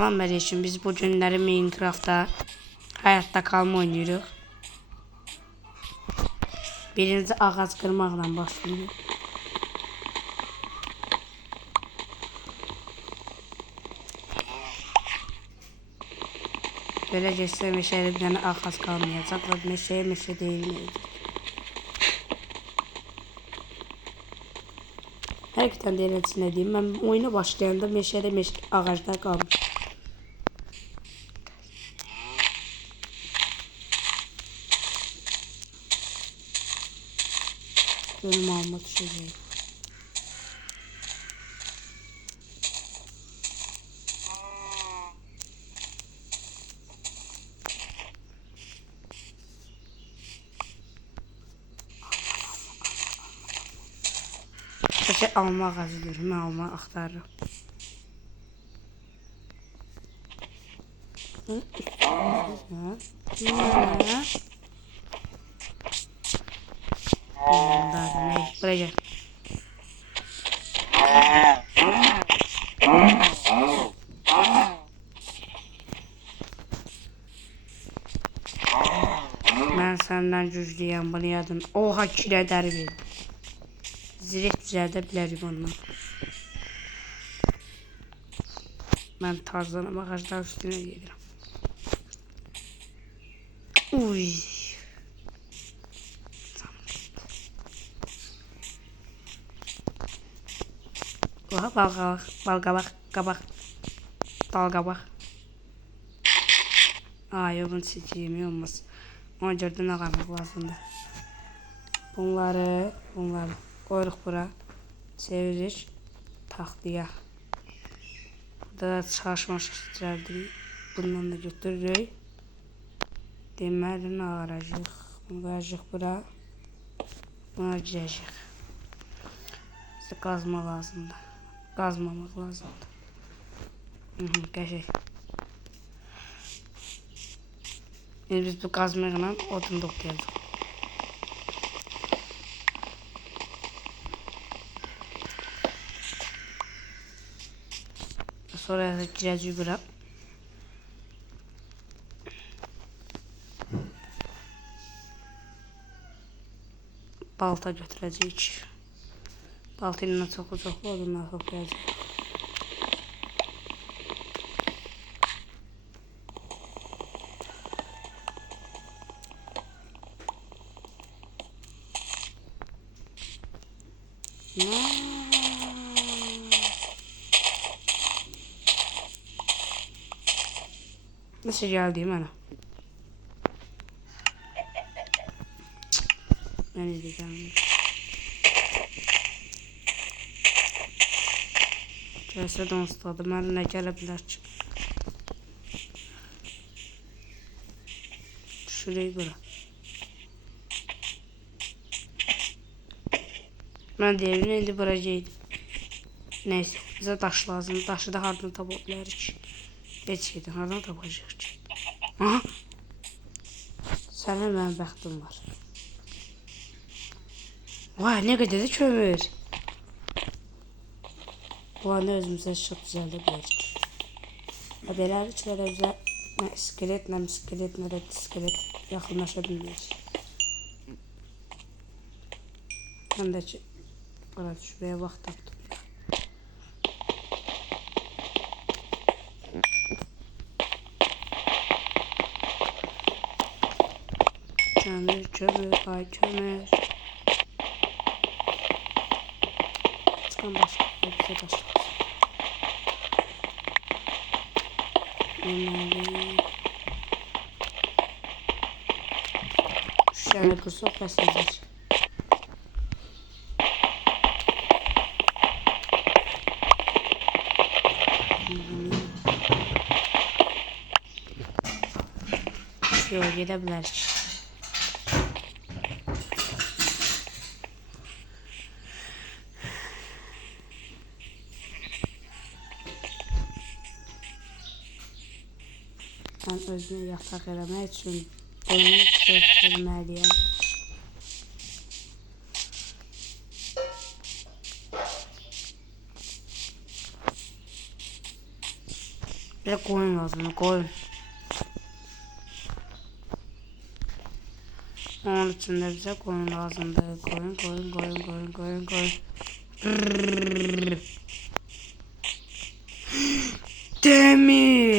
Salam için biz bu günləri Minecraft'ta hayatta kalma oynayırıq. Birinci ağac qırmaqla başlayırıq. Belə geçsə meşəli bir dənə ağac qalmayacaq və meşəyə meşə deyilməyəcək. Həqiqətən də eləçi nə deyim, mən oyuna başlayanda meşədə ağaclar qalmış. Benim alma düşeceğim. Alma ağacıdır, mən alma axtarırım. Buraya gel. Ben senden güclüyəm, bunu yadım. Oha, kilə dəri verim. Zirek düzəldə bilərik ondan. Mən tarzanım, ağaclar üstüne gedirəm. Uy. Oha, balqabaq, qabaq. Dalqabaq. Ay, onun çəkiyimi olmaz. Ona görə də nə qalmaq lazımdır. Bunları koyuruq bura. Çeviririk taxtıya. Burada çalışma düzəldirik. Bundan da götürürük. Deməli nə aracıq? Bunu qoyacaq bura. Buna girəcək. Bizə qazma lazımdır. Qazmamaq lazımdır. Qəşək. Biz bu qazmaqla odun toplayacaq. Sonra girəcək bura. Balta götürəcəyik. Balta ilə çoxlu odunlar toplayacaq. Nasıl geldi bana? Ben izleyeceğim. Gelse donstadı. Ben ne gelebilir ki? Şurayı bırak. Ben diğerini indi bıracaydım. Neyse, bize taş lazım. Taşı da hardan tapabiliriz. Heç şeydən hardan tapacağıq ki? Aha! Sənin mənim bəxtim var. Vay, nə qədər də kömür. Vay, nə özümüzə çox düzəldə bilərik. Beləliklə də bizə nə iskelet, nə də iskelet yaxınlaşa bilmirik. Həm də ki, bura düşməyə vaxt tapdım. Kömür, ay kömür. Çıkan başka, bize başka. Şöyle kırsak basacağız. Şöyle gidebiliriz. Ben özümü yatak eləmək üçün bunu götürməliyəm. Bir de koyun lazım. Koyun. Onun için de bize koyun lazımdı. Koyun. Demir.